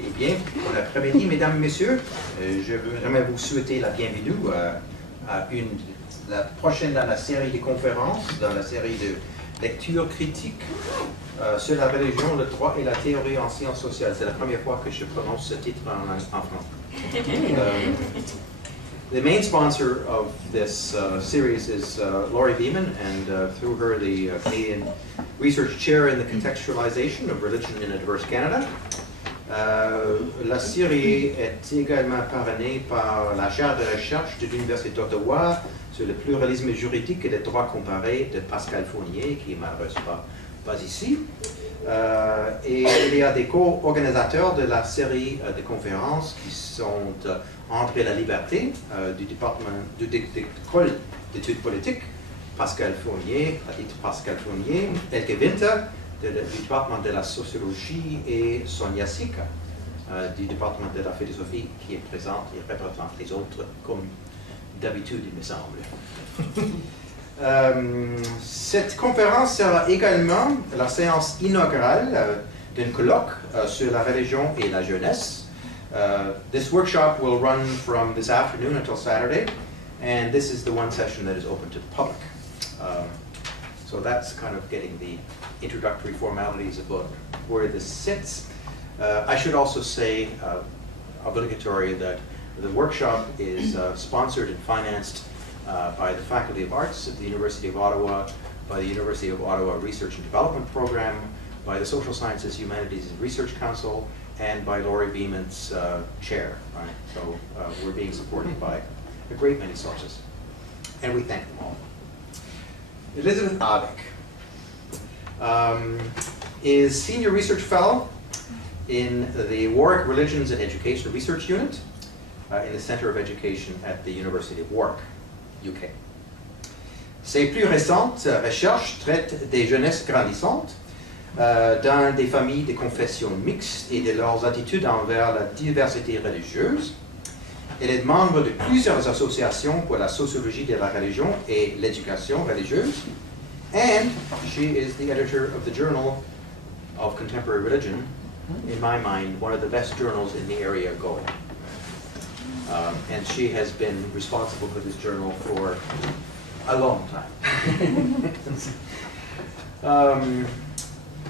Eh bien, bon après-midi, mesdames et messieurs. Je voudrais vous souhaiter la bienvenue à la prochaine dans la série de conférences, dans la série de lectures critiques sur la religion, le droit et la théorie en sciences sociales. C'est la première fois que je prononce ce titre en français. The main sponsor of this series is Laurie Beeman, and through her, the Canadian Research Chair in the Contextualization of Religion in a Diverse Canada. La série est également parrainée par la chaire de recherche de l'Université d'Ottawa sur le pluralisme juridique et le droit comparé de Pascal Fournier, qui est malheureusement pas ici. Et il y a des co-organisateurs de la série de conférences qui sont André La Liberté du département de l'école d'études politiques, Pascal Fournier, à titre Pascal Fournier, Elke Winter du département de la sociologie et Sonia Sika du département de la philosophie qui est présente et représente les autres comme d'habitude, il me semble. Cette conférence sera également la séance inaugurale d'un colloque sur la religion et la jeunesse. This workshop will run from this afternoon until Saturday, and this is the one session that is open to the public. So that's kind of getting the introductory formalities about where this sits. I should also say, obligatory, that the workshop is sponsored and financed by the Faculty of Arts at the University of Ottawa, by the University of Ottawa Research and Development Program, by the Social Sciences, Humanities and Research Council, and by Laurie Beeman's chair. Right? So we're being supported by a great many sources, and we thank them all. Elisabeth Arweck is Senior Research Fellow in the Warwick Religions and Education Research Unit in the Centre of Education at the University of Warwick, UK. Ses plus récentes recherches traitent des jeunesses grandissantes dans des familles de confessions mixtes et de leurs attitudes envers la diversité religieuse. Elle est membre de plusieurs associations pour la sociologie de la religion et l'éducation religieuse. And she is the editor of the Journal of Contemporary Religion, in my mind, one of the best journals in the area going. And she has been responsible for this journal for a long time.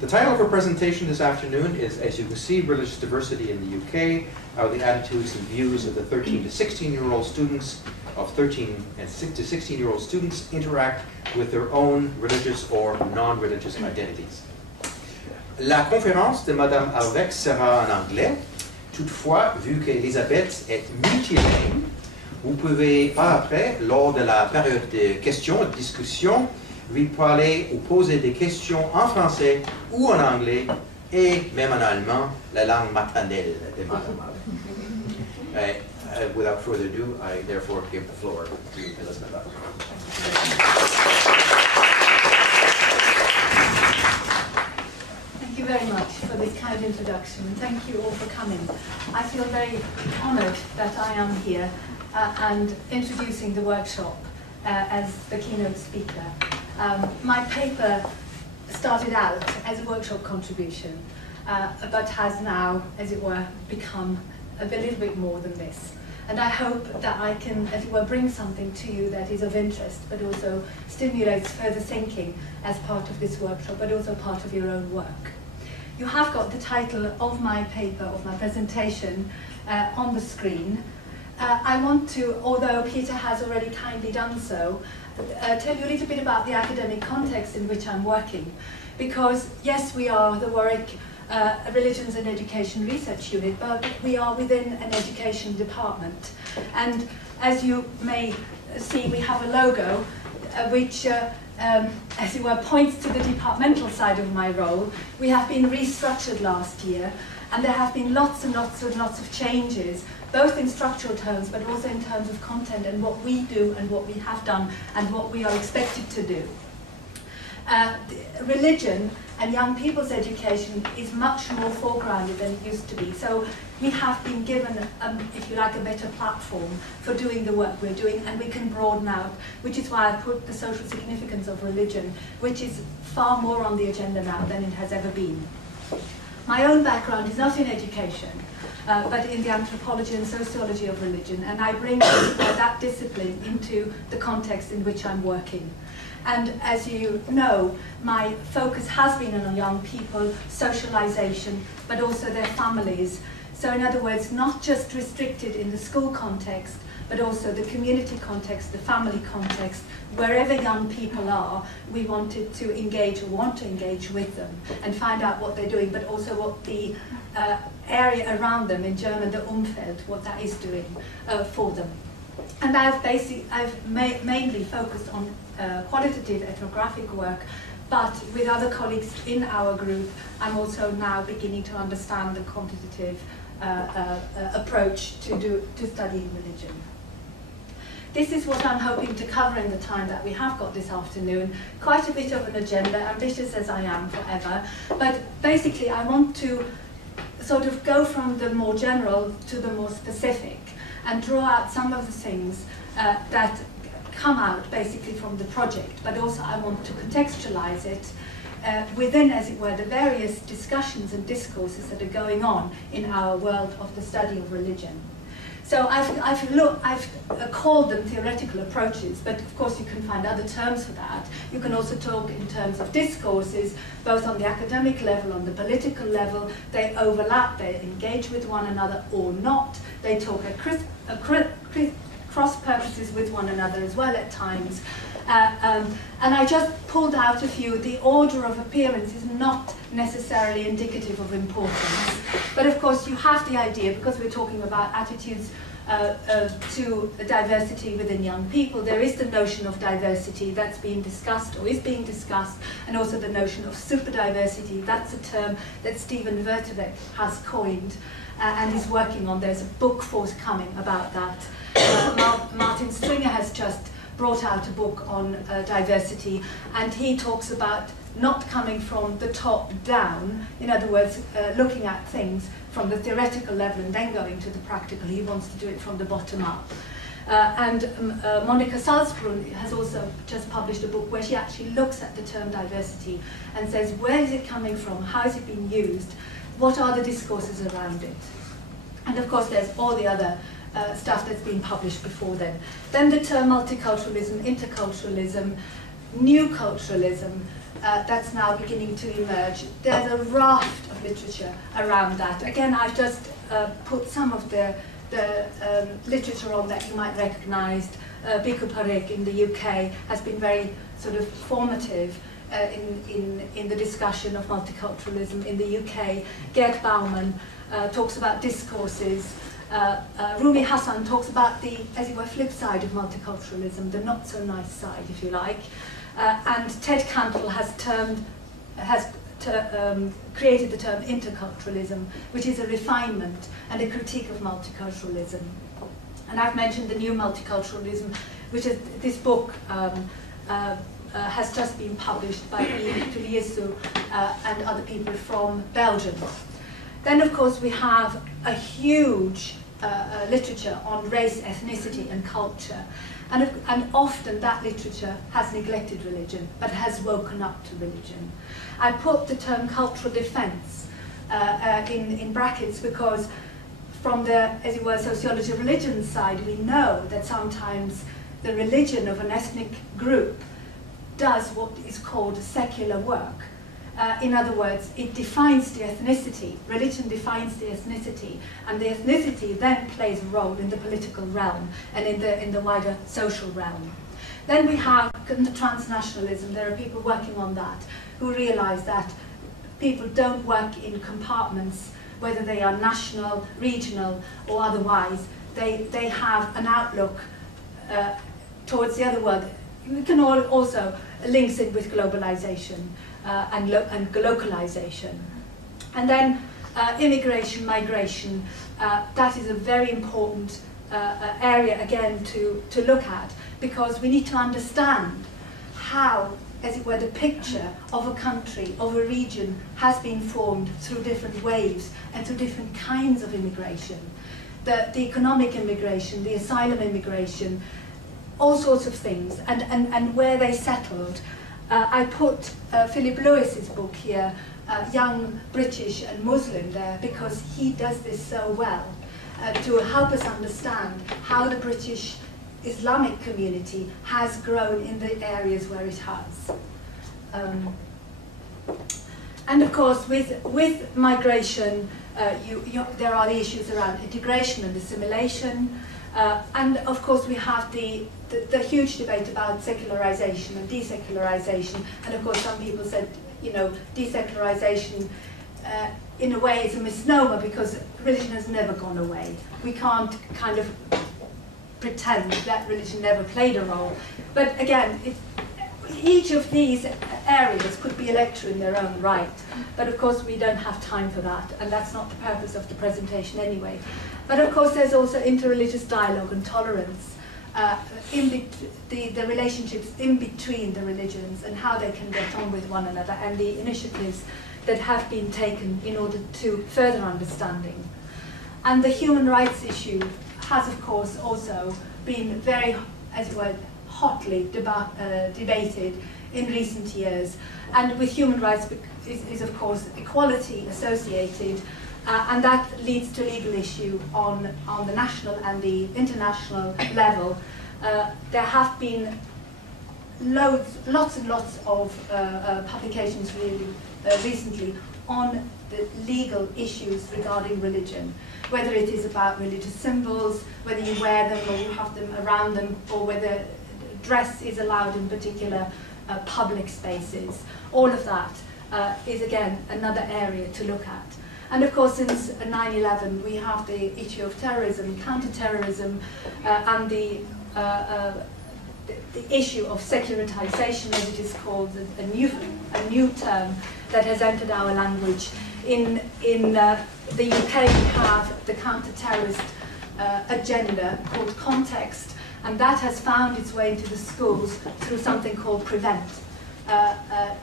The title of her presentation this afternoon is, as you can see, Religious Diversity in the UK, how the attitudes and views of the 13 to 16-year-old students, of 13 to 16-year-old students interact with their own religious or non-religious identities. La conférence de Madame Arweck sera en anglais. Toutefois, vu qu'Elisabeth est multilingue, vous pouvez par après, lors de la période de questions et de discussions, lui parler ou poser des questions en français ou en anglais et même en allemand, la langue maternelle de Madame Arweck. Without further ado, I therefore give the floor to Elisabeth Arweck. Thank you very much for this kind introduction, and thank you all for coming. I feel very honoured that I am here and introducing the workshop as the keynote speaker. My paper started out as a workshop contribution, but has now, as it were, become a little bit more than this. And I hope that I can, as it were, bring something to you that is of interest, but also stimulates further thinking as part of this workshop, but also part of your own work. You have got the title of my paper, of my presentation, on the screen. I want to, although Peter has already kindly done so, tell you a little bit about the academic context in which I'm working. Because, yes, we are the Warwick Religions and Education Research Unit, but we are within an education department. And as you may see, we have a logo which, as it were, points to the departmental side of my role. We have been restructured last year, and there have been lots and lots and lots of changes, both in structural terms, but also in terms of content and what we do and what we have done and what we are expected to do. Religion and young people's education is much more foregrounded than it used to be. So we have been given, if you like, a better platform for doing the work we're doing, and we can broaden out, which is why I put the social significance of religion, which is far more on the agenda now than it has ever been. My own background is not in education, but in the anthropology and sociology of religion, and I bring that discipline into the context in which I'm working. And as you know, my focus has been on young people, socialization, but also their families. So in other words, not just restricted in the school context, but also the community context, the family context, wherever young people are, we wanted to engage, or want to engage with them and find out what they're doing, but also what the area around them, in German, the Umfeld, what that is doing for them. And I've mainly focused on qualitative ethnographic work, but with other colleagues in our group, I'm also now beginning to understand the quantitative approach to studying religion. This is what I'm hoping to cover in the time that we have got this afternoon. Quite a bit of an agenda, ambitious as I am forever, but basically I want to sort of go from the more general to the more specific and draw out some of the things that come out basically from the project, but also I want to contextualize it within, as it were, the various discussions and discourses that are going on in our world of the study of religion. So I've called them theoretical approaches, but of course you can find other terms for that. You can also talk in terms of discourses, both on the academic level, on the political level. They overlap, they engage with one another or not. They talk at cross purposes with one another as well at times. And I just pulled out a few. The order of appearance is not necessarily indicative of importance. But of course you have the idea, because we're talking about attitudes to diversity within young people, there is the notion of diversity that's being discussed or is being discussed, and also the notion of superdiversity. That's a term that Stephen Vertevek has coined and is working on. There's a book forthcoming about that. Martin Stringer has just brought out a book on diversity, and he talks about not coming from the top down, in other words, looking at things from the theoretical level and then going to the practical. He wants to do it from the bottom up. And Monika Salzbrunn has also just published a book where she actually looks at the term diversity and says, where is it coming from, how is it being used, what are the discourses around it? And of course there's all the other stuff that's been published before then. Then the term multiculturalism, interculturalism, new culturalism, that's now beginning to emerge. There's a raft of literature around that. Again, I've just put some of the literature on that you might recognise. Biko Parek in the UK has been very sort of formative in the discussion of multiculturalism in the UK. Gerd Baumann talks about discourses. Rumi Hassan talks about the, as it were, flip side of multiculturalism, the not so nice side, if you like. And Ted Cantle has created the term interculturalism, which is a refinement and a critique of multiculturalism. And I've mentioned the new multiculturalism, which is this book has just been published by Yves Tuliesu and other people from Belgium. Then, of course, we have a huge literature on race, ethnicity, and culture. And often that literature has neglected religion, but has woken up to religion. I put the term cultural defense in brackets because from the, as it were, sociology of religion side, we know that sometimes the religion of an ethnic group does what is called secular work. In other words, it defines the ethnicity, religion defines the ethnicity, and the ethnicity then plays a role in the political realm and in the wider social realm. Then we have transnationalism. There are people working on that who realize that people don't work in compartments, whether they are national, regional, or otherwise. They have an outlook towards the other world. We can also link it with globalization. And localization. And then immigration, migration, that is a very important area again to look at, because we need to understand how as it were, the picture of a country, of a region, has been formed through different waves and through different kinds of immigration. The economic immigration, the asylum immigration, all sorts of things, and where they settled. I put Philip Lewis's book here, Young British and Muslim, there because he does this so well to help us understand how the British Islamic community has grown in the areas where it has. And of course, with migration, there are the issues around integration and assimilation, and of course we have the huge debate about secularization and desecularization, and of course some people said, you know, desecularization in a way is a misnomer because religion has never gone away. We can't kind of pretend that religion never played a role. But again, each of these areas could be a lecture in their own right. But of course we don't have time for that, and that's not the purpose of the presentation anyway. But of course there's also interreligious dialogue and tolerance, the relationships in between the religions and how they can get on with one another, and the initiatives that have been taken in order to further understanding. And the human rights issue has of course also been very, as it were, hotly debated in recent years. And with human rights is of course equality associated, and that leads to legal issue on the national and the international level. There have been lots and lots of publications really recently on the legal issues regarding religion, whether it is about religious symbols, whether you wear them or you have them around them, or whether dress is allowed in particular public spaces. All of that is again another area to look at. And of course, since 9/11, we have the issue of terrorism, counter-terrorism, and the issue of secularization, as it is called, a new term that has entered our language. In the UK, we have the counter-terrorist agenda called Context, and that has found its way into the schools through something called Prevent.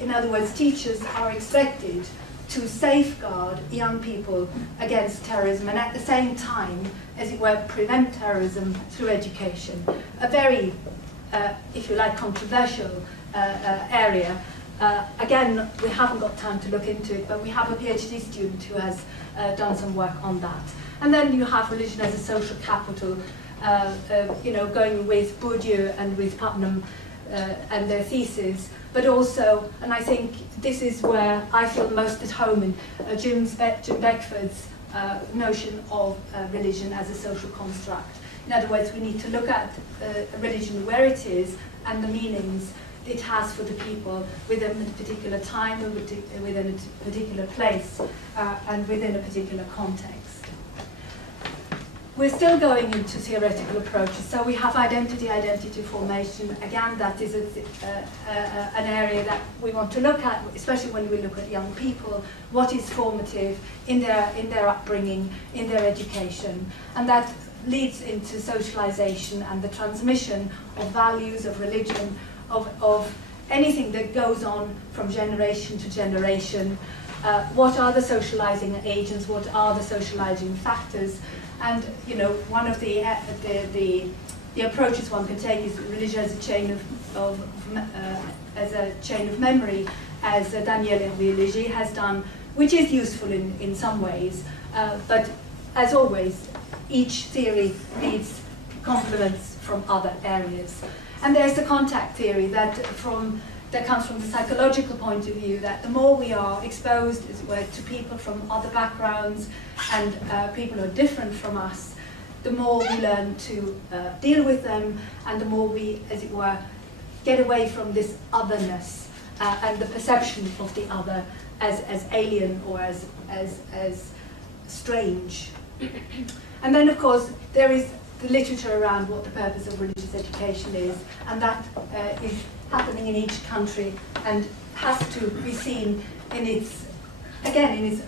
In other words, teachers are expected to safeguard young people against terrorism and at the same time, as it were, prevent terrorism through education. A very, if you like, controversial area. Again, we haven't got time to look into it, but we have a PhD student who has done some work on that. And then you have religion as a social capital, you know, going with Bourdieu and with Putnam and their thesis, but also, and I think this is where I feel most at home in Jim Beckford's notion of religion as a social construct. In other words, we need to look at religion where it is and the meanings it has for the people within a particular time, within a particular place, and within a particular context. We're still going into theoretical approaches, so we have identity formation. Again, that is an area that we want to look at, especially when we look at young people. What is formative in their upbringing, in their education, and that leads into socialization and the transmission of values, of religion, of anything that goes on from generation to generation. What are the socializing agents? What are the socializing factors? And you know, one of the approaches one can take is religion as a chain of memory, as Daniel Hervé-Léger has done, which is useful in some ways. But as always, each theory needs complements from other areas. And there's the contact theory that comes from the psychological point of view, that the more we are exposed, as it were, to people from other backgrounds and people who are different from us, the more we learn to deal with them, and the more we, as it were, get away from this otherness and the perception of the other as alien or as strange. And then, of course, there is the literature around what the purpose of religious education is, and that is happening in each country and has to be seen in its, again, in its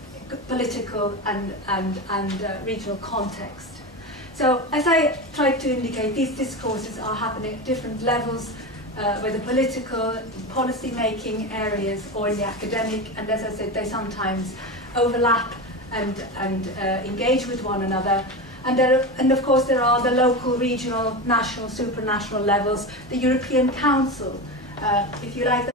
political and regional context. So, as I tried to indicate, these discourses are happening at different levels. whether political, policy-making areas or in the academic, and as I said, they sometimes overlap and engage with one another. And of course there are the local, regional, national, supranational levels, the European Council, if you like.